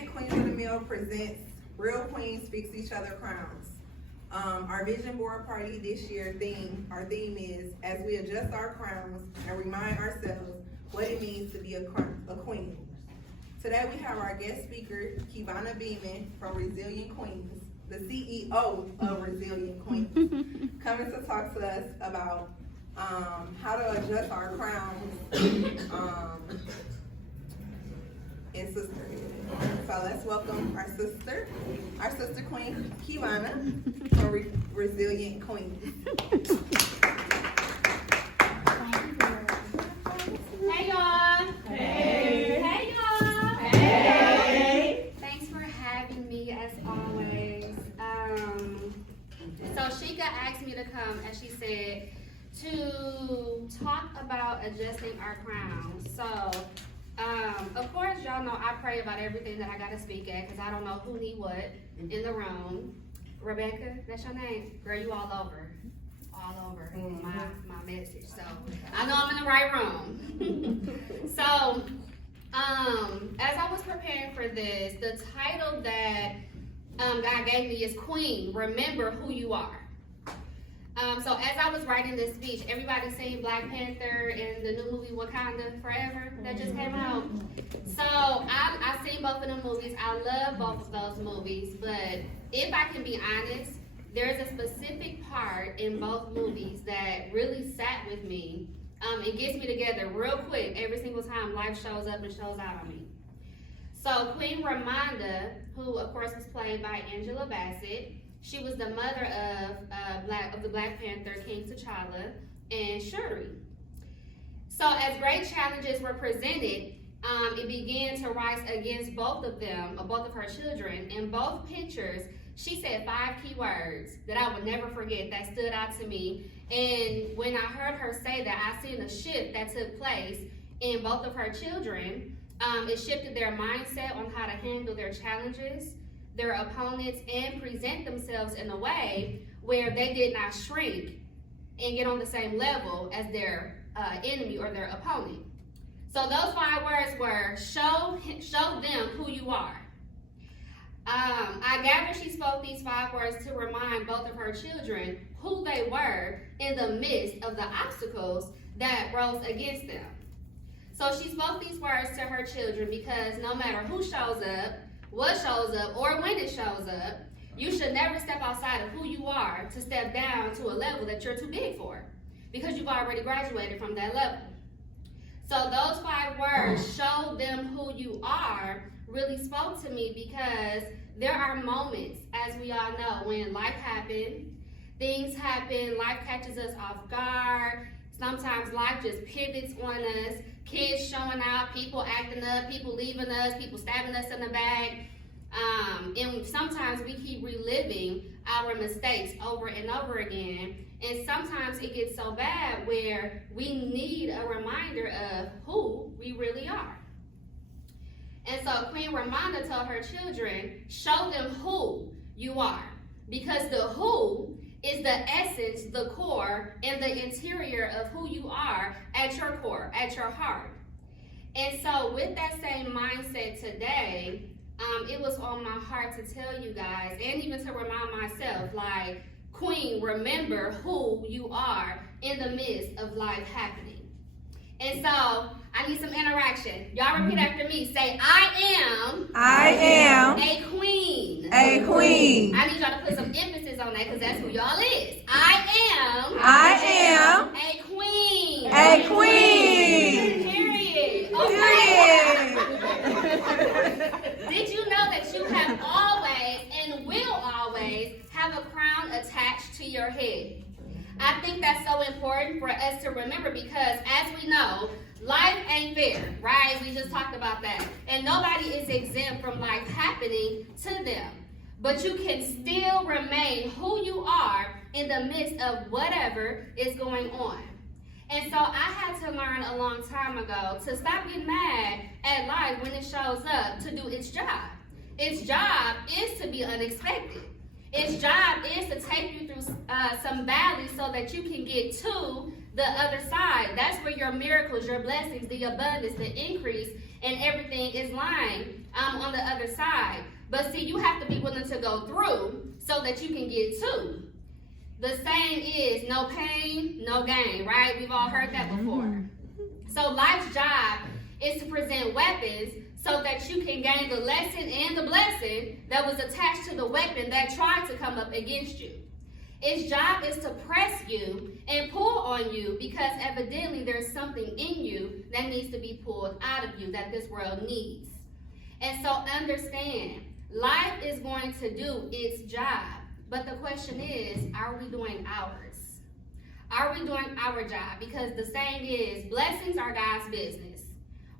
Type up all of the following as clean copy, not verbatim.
Today, Queens of the Mill presents Real Queens Fix Each Other Crowns. Our vision board party this year our theme is as we adjust our crowns and remind ourselves what it means to be a queen. Today we have our guest speaker, Keyvonna B from Resilient Queens, the CEO of Resilient Queens, coming to talk to us about how to adjust our crowns in sisterhood. So let's welcome our sister queen, Keyvonna from Resilient Queens. Hey y'all. Hey. Hey y'all. Hey. Thanks for having me as always. So Sheikah asked me to come, as she said, to talk about adjusting our crowns. So, of course, y'all know I pray about everything that I got to speak at because I don't know who need what in the room. Rebecca, that's your name? Girl, you all over my message. So, I know I'm in the right room. So, as I was preparing for this, the title that God gave me is Queen, Remember Who You Are. So as I was writing this speech, everybody seen Black Panther and the new movie Wakanda Forever that just came out. So I've seen both of them movies. I love both of those movies, but if I can be honest, there's a specific part in both movies that really sat with me. It gets me together real quick every single time life shows up and shows out on me. So Queen Ramonda, who of course was played by Angela Bassett, she was the mother of the Black Panther, King T'Challa, and Shuri. So as great challenges were presented, it began to rise against both of them, or both of her children. In both pictures, she said 5 key words that I would never forget that stood out to me. And when I heard her say that, I seen a shift that took place in both of her children. It shifted their mindset on how to handle their challenges, their opponents, and present themselves in a way where they did not shrink and get on the same level as their enemy or their opponent. So those 5 words were show them who you are. I gather she spoke these 5 words to remind both of her children who they were in the midst of the obstacles that rose against them. So she spoke these words to her children because no matter who shows up, what shows up, or when it shows up, you should never step outside of who you are to step down to a level that you're too big for, because you've already graduated from that level. So those 5 words, show them who you are, really spoke to me because there are moments, as we all know, when life happens, things happen, life catches us off guard. Sometimes life just pivots on us. Kids showing out, people acting up, people leaving us, people stabbing us in the back. And sometimes we keep reliving our mistakes over and over again. And sometimes it gets so bad where we need a reminder of who we really are. And so Queen Ramonda told her children, show them who you are. Because the who is the essence, the core, and the interior of who you are at your core, at your heart. And so with that same mindset today, it was on my heart to tell you guys, and even to remind myself, like, Queen, remember who you are in the midst of life happening. And so I need some interaction. Y'all repeat after me. Say, I am a queen. A queen. I need y'all to put some emphasis on that because that's who y'all is. I am a queen. A queen. Period. Okay. Did you know that you have always and will always have a crown attached to your head? I think that's so important for us to remember because as we know, life ain't fair, right? We just talked about that. And nobody is exempt from life happening to them. But you can still remain who you are in the midst of whatever is going on. And so I had to learn a long time ago to stop getting mad at life when it shows up to do its job. Its job is to be unexpected. Its job is to take you through some valleys so that you can get to the other side. That's where your miracles, your blessings, the abundance, the increase, and everything is lying. on the other side. But see, you have to be willing to go through so that you can get to. The saying is, no pain, no gain, right? We've all heard that before. So life's job is to present weapons so that you can gain the lesson and the blessing that was attached to the weapon that tried to come up against you. Its job is to press you and pull on you because evidently there's something in you that needs to be pulled out of you that this world needs. And so understand, life is going to do its job. But the question is, are we doing ours? Are we doing our job? Because the saying is, blessings are God's business,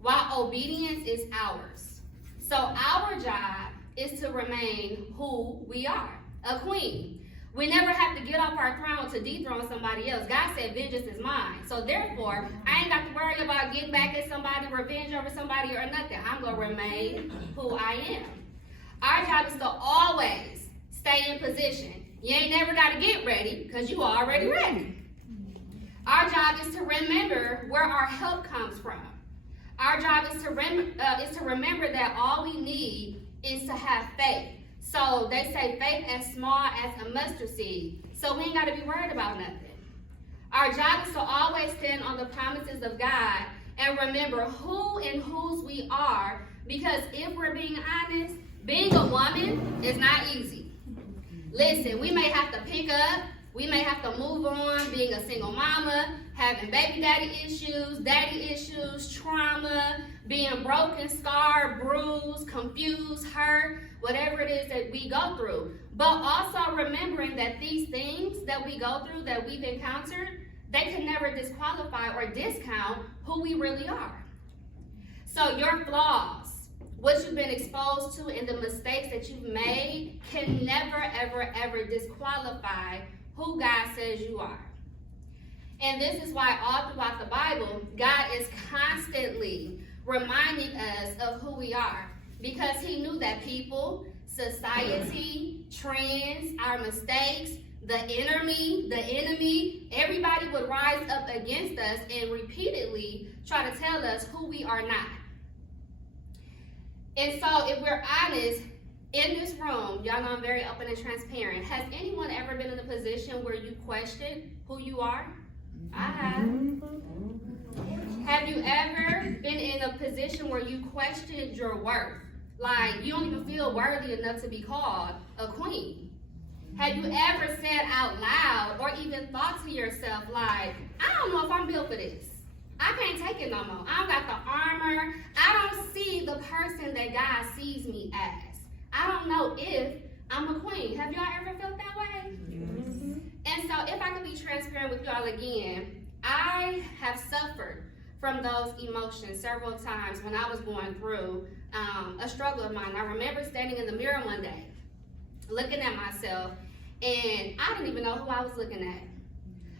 while obedience is ours. So our job is to remain who we are, a queen. We never have to get off our throne to dethrone somebody else. God said, vengeance is mine. So therefore, I ain't got to worry about getting back at somebody, revenge over somebody or nothing. I'm going to remain who I am. Our job is to always stay in position. You ain't never got to get ready because you are already ready. Our job is to remember where our help comes from. Our job is to remember that all we need is to have faith. So they say faith as small as a mustard seed. So we ain't got to be worried about nothing. Our job is to always stand on the promises of God and remember who and whose we are, because if we're being honest, being a woman is not easy. Listen, we may have to pick up, we may have to move on, being a single mama, having baby daddy issues, trauma, being broken, scarred, bruised, confused, hurt, whatever it is that we go through. But also remembering that these things that we go through, that we've encountered, they can never disqualify or discount who we really are. So your flaws, what you've been exposed to and the mistakes that you've made can never, ever, ever disqualify who God says you are. And this is why all throughout the Bible, God is constantly reminding us of who we are, because he knew that people, society, trends, our mistakes, the enemy, everybody would rise up against us and repeatedly try to tell us who we are not. And so if we're honest, in this room, y'all know I'm very open and transparent. Has anyone ever been in a position where you questioned who you are? I have. Have you ever been in a position where you questioned your worth? Like, you don't even feel worthy enough to be called a queen. Have you ever said out loud or even thought to yourself, like, I don't know if I'm built for this. I can't take it no more. I don't got the armor. I don't see the person that God sees me as. I don't know if I'm a queen. Have y'all ever felt that way? Yes. And so if I could be transparent with y'all again, I have suffered from those emotions several times when I was going through a struggle of mine. I remember standing in the mirror one day, looking at myself, and I didn't even know who I was looking at.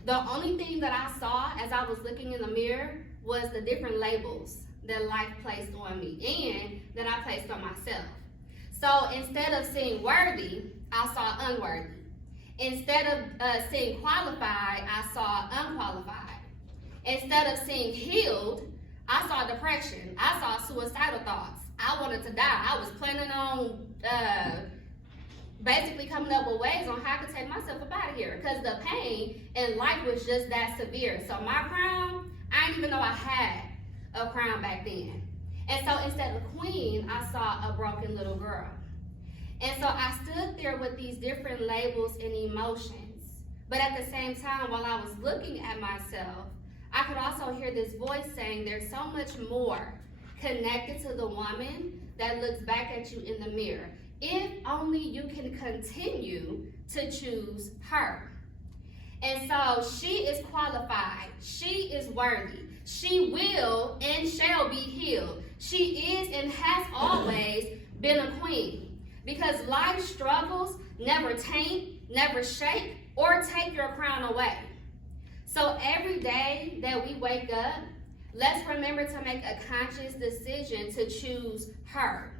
The only thing that I saw as I was looking in the mirror was the different labels that life placed on me and that I placed on myself. So instead of seeing worthy, I saw unworthy. Instead of seeing qualified, I saw unqualified. Instead of seeing healed, I saw depression. I saw suicidal thoughts. I wanted to die. I was planning on basically coming up with ways on how I could take myself up out of here, because the pain in life was just that severe. So my crown, I didn't even know I had a crown back then. And so instead of queen, I saw a broken little girl. And so I stood there with these different labels and emotions. But at the same time, while I was looking at myself, I could also hear this voice saying there's so much more connected to the woman that looks back at you in the mirror. If only you can continue to choose her. And so she is qualified. She is worthy. She will and shall be healed. She is and has always been a queen. Because life's struggles never taint, never shake, or take your crown away. So every day that we wake up, let's remember to make a conscious decision to choose her.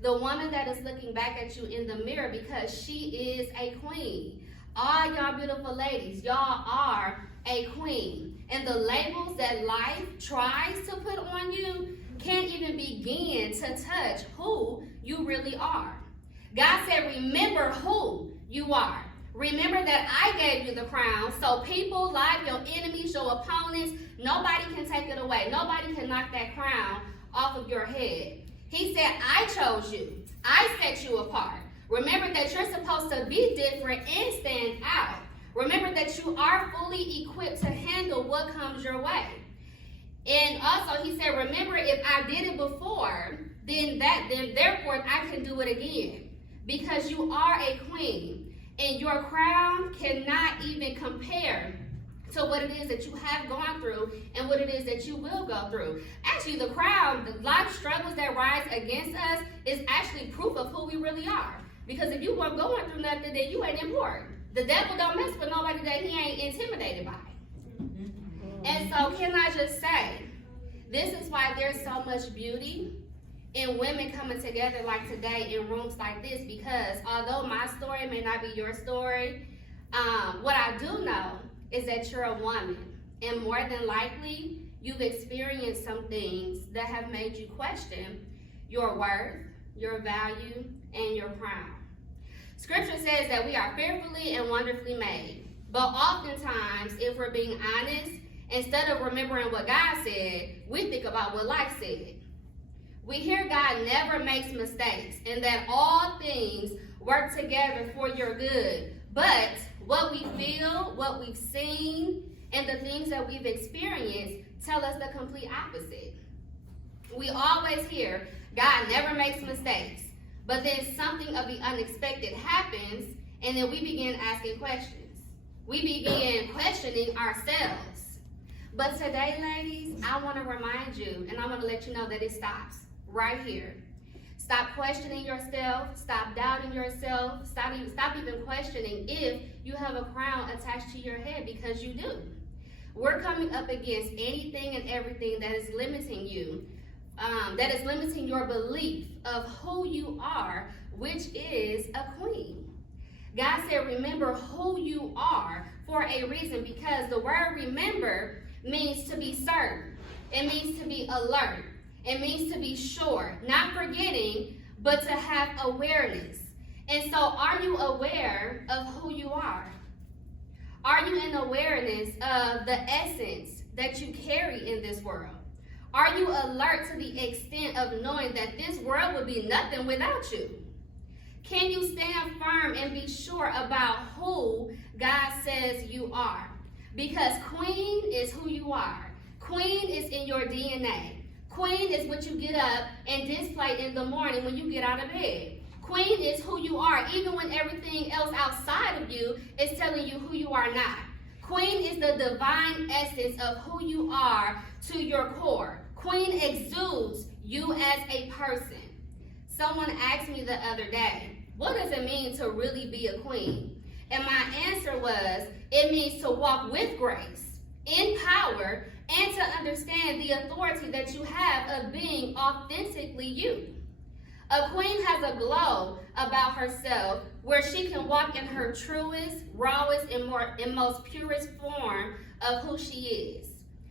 The woman that is looking back at you in the mirror, because she is a queen. All y'all beautiful ladies, y'all are a queen. And the labels that life tries to put on you, can't even begin to touch who you really are. God said, remember who you are. Remember that I gave you the crown, so people like your enemies, your opponents, nobody can take it away. Nobody can knock that crown off of your head. He said, I chose you. I set you apart. Remember that you're supposed to be different and stand out. Remember that you are fully equipped to handle what comes your way. And also he said, remember, if I did it before, then therefore I can do it again. Because you are a queen. And your crown cannot even compare to what it is that you have gone through and what it is that you will go through. Actually, the crown, the life struggles that rise against us is actually proof of who we really are. Because if you weren't going through nothing, then you ain't important. The devil don't mess with nobody that he ain't intimidated by. And so can I just say, this is why there's so much beauty in women coming together like today in rooms like this, because although my story may not be your story, what I do know is that you're a woman, and more than likely you've experienced some things that have made you question your worth, your value, and your crown. Scripture says that we are fearfully and wonderfully made, but oftentimes, if we're being honest, instead of remembering what God said, we think about what life said. We hear God never makes mistakes and that all things work together for your good. But what we feel, what we've seen, and the things that we've experienced tell us the complete opposite. We always hear God never makes mistakes, but then something of the unexpected happens, and then we begin asking questions. We begin questioning ourselves. But today, ladies, I want to remind you, and I want to let you know that it stops right here. Stop questioning yourself. Stop doubting yourself. Stop even questioning if you have a crown attached to your head, because you do. We're coming up against anything and everything that is limiting you, that is limiting your belief of who you are, which is a queen. God said, remember who you are for a reason, because the word remember means to be certain. It means to be alert. It means to be sure, not forgetting, but to have awareness. And so are you aware of who you are? Are you in awareness of the essence that you carry in this world? Are you alert to the extent of knowing that this world would be nothing without you? Can you stand firm and be sure about who God says you are? Because queen is who you are. Queen is in your DNA. Queen is what you get up and display in the morning when you get out of bed. Queen is who you are, even when everything else outside of you is telling you who you are not. Queen is the divine essence of who you are to your core. Queen exudes you as a person. Someone asked me the other day, what does it mean to really be a queen? And my answer was, it means to walk with grace, in power, and to understand the authority that you have of being authentically you. A queen has a glow about herself where she can walk in her truest, rawest, and most purest form of who she is.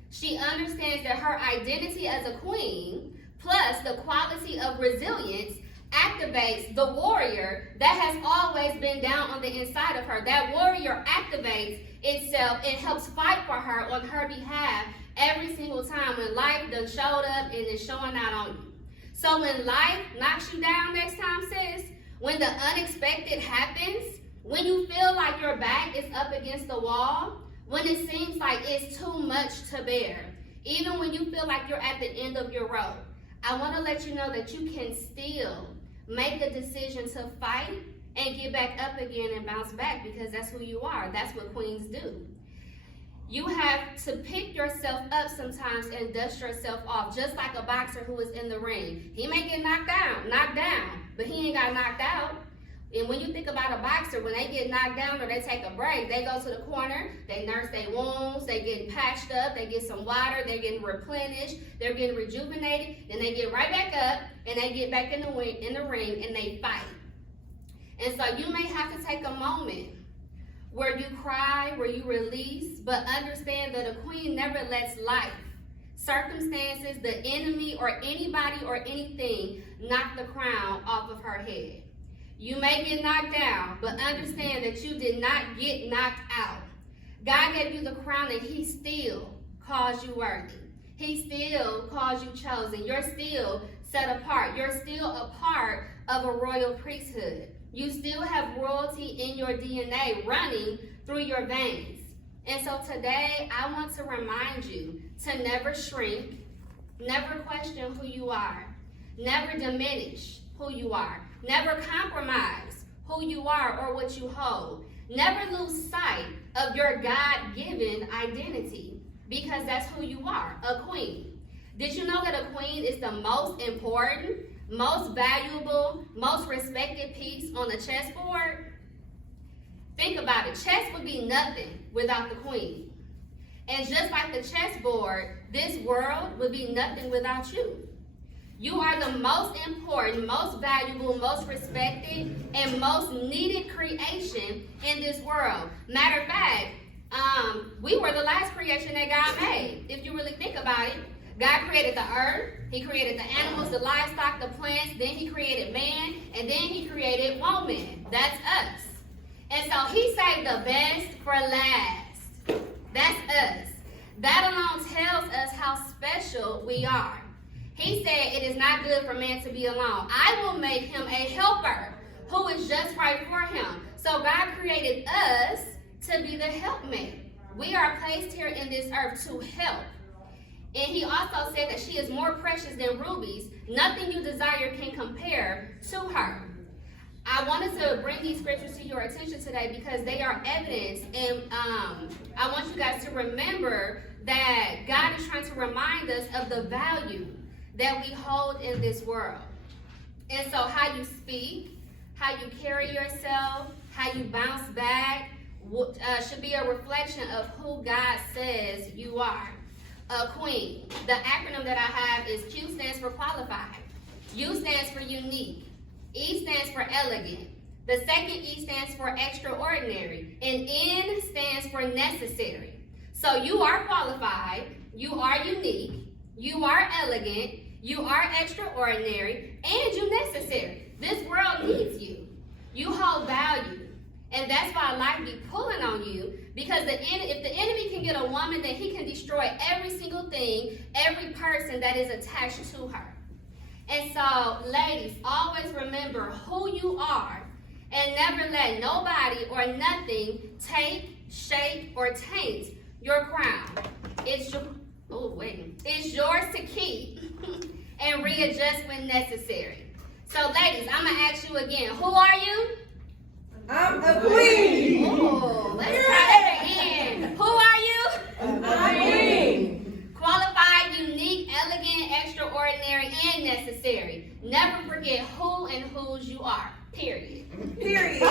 She understands that her identity as a queen, plus the quality of resilience, activates the warrior that has always been down on the inside of her. That warrior activates itself and helps fight for her on her behalf every single time when life done showed up and is showing out on you. So when life knocks you down next time, sis, when the unexpected happens, when you feel like your back is up against the wall, when it seems like it's too much to bear, even when you feel like you're at the end of your rope, I want to let you know that you can still make a decision to fight and get back up again and bounce back, because that's who you are. That's what queens do. You have to pick yourself up sometimes and dust yourself off, just like a boxer who is in the ring. He may get knocked down, but he ain't got knocked out. And when you think about a boxer, when they get knocked down or they take a break, they go to the corner, they nurse their wounds, they get patched up, they get some water, they're getting replenished, they're getting rejuvenated, then they get right back up and they get back in the ring and they fight. And so you may have to take a moment where you cry, where you release, but understand that a queen never lets life circumstances, the enemy, or anybody or anything knock the crown off of her head. You may get knocked down, but understand that you did not get knocked out. God gave you the crown and he still calls you worthy. He still calls you chosen. You're still set apart. You're still a part of a royal priesthood. You still have royalty in your DNA running through your veins. And so today, I want to remind you to never shrink, never question who you are, never diminish who you are, never compromise who you are or what you hold. Never lose sight of your God-given identity, because that's who you are, a queen. Did you know that a queen is the most important, most valuable, most respected piece on the chessboard? Think about it. Chess would be nothing without the queen. And just like the chessboard, this world would be nothing without you. You are the most important, most valuable, most respected, and most needed creation in this world. Matter of fact, we were the last creation that God made. If you really think about it, God created the earth, he created the animals, the livestock, the plants, then he created man, and then he created woman. That's us. And so he saved the best for last. That's us. That alone tells us how special we are. He said it is not good for man to be alone. I will make him a helper who is just right for him. So God created us to be the helpmate. We are placed here in this earth to help. And he also said that she is more precious than rubies. Nothing you desire can compare to her. I wanted to bring these scriptures to your attention today because they are evidence, and I want you guys to remember that God is trying to remind us of the value that we hold in this world. And so how you speak, how you carry yourself, how you bounce back should be a reflection of who God says you are. A queen. The acronym that I have is Q stands for qualified. U stands for unique. E stands for elegant. The second E stands for extraordinary. And N stands for necessary. So you are qualified, you are unique, you are elegant, you are extraordinary, and you're necessary. This world needs you. You hold value. And that's why life be pulling on you, because if the enemy can get a woman, then he can destroy every single thing, every person that is attached to her. And so, ladies, always remember who you are and never let nobody or nothing take, shake, or taint your crown. It's yours to keep and readjust when necessary. So, ladies, I'm going to ask you again, who are you? I'm a queen. Ooh, let's try that again. Who are you? A queen. Qualified, unique, elegant, extraordinary, and necessary. Never forget who and whose you are. Period. Period.